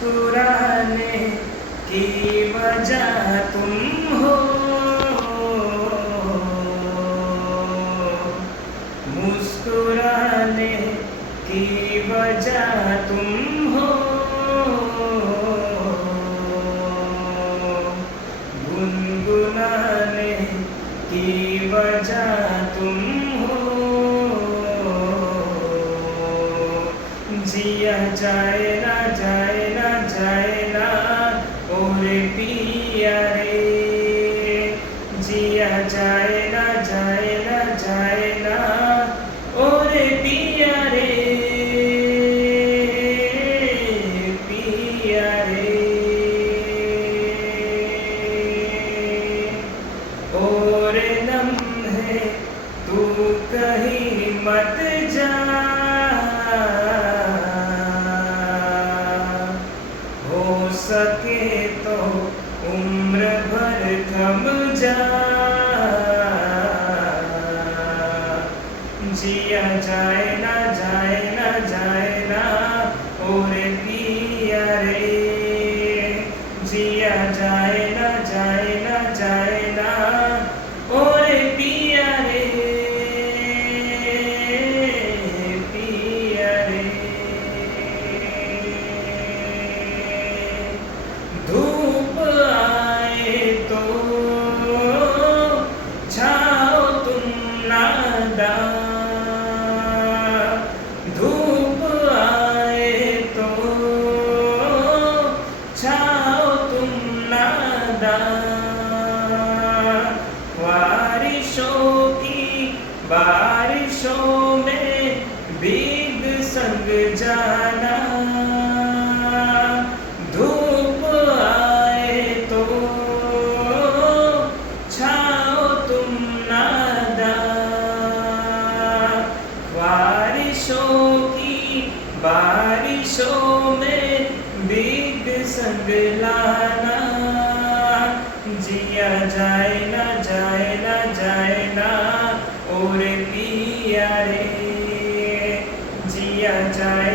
मुस्कुराने की वजह तुम हो, मुस्कुराने की वजह तुम हो, गुनगुनाने की वजह तुम हो, जिया जाए ना जाए ना जाए ना ओरे पिया रे, जिया जाए ना जाए ना जाए ना ओरे पिया रे, पिया रे। और लम्हे तू कहीं मत जा, हो सके तो उम्र भर थम जा, जिया जाए ना जाए ना जाए ना ओरे पिया रे, जिया जाए ना जाए ना जाए ना ओरे पिया रे, पिया रे। धूप आए तो छाओ तुम नादा, धूप आए तो छाओ तुम नादा, बारिशों की बारिशों में भीग संग जाना, धूप आए तो छाओ तुम नादा, बारिशों की बारिशों में भीग संग लाना, जिया जाए ना जाए ना जाए ना ओरे पिया रे, जिया जाए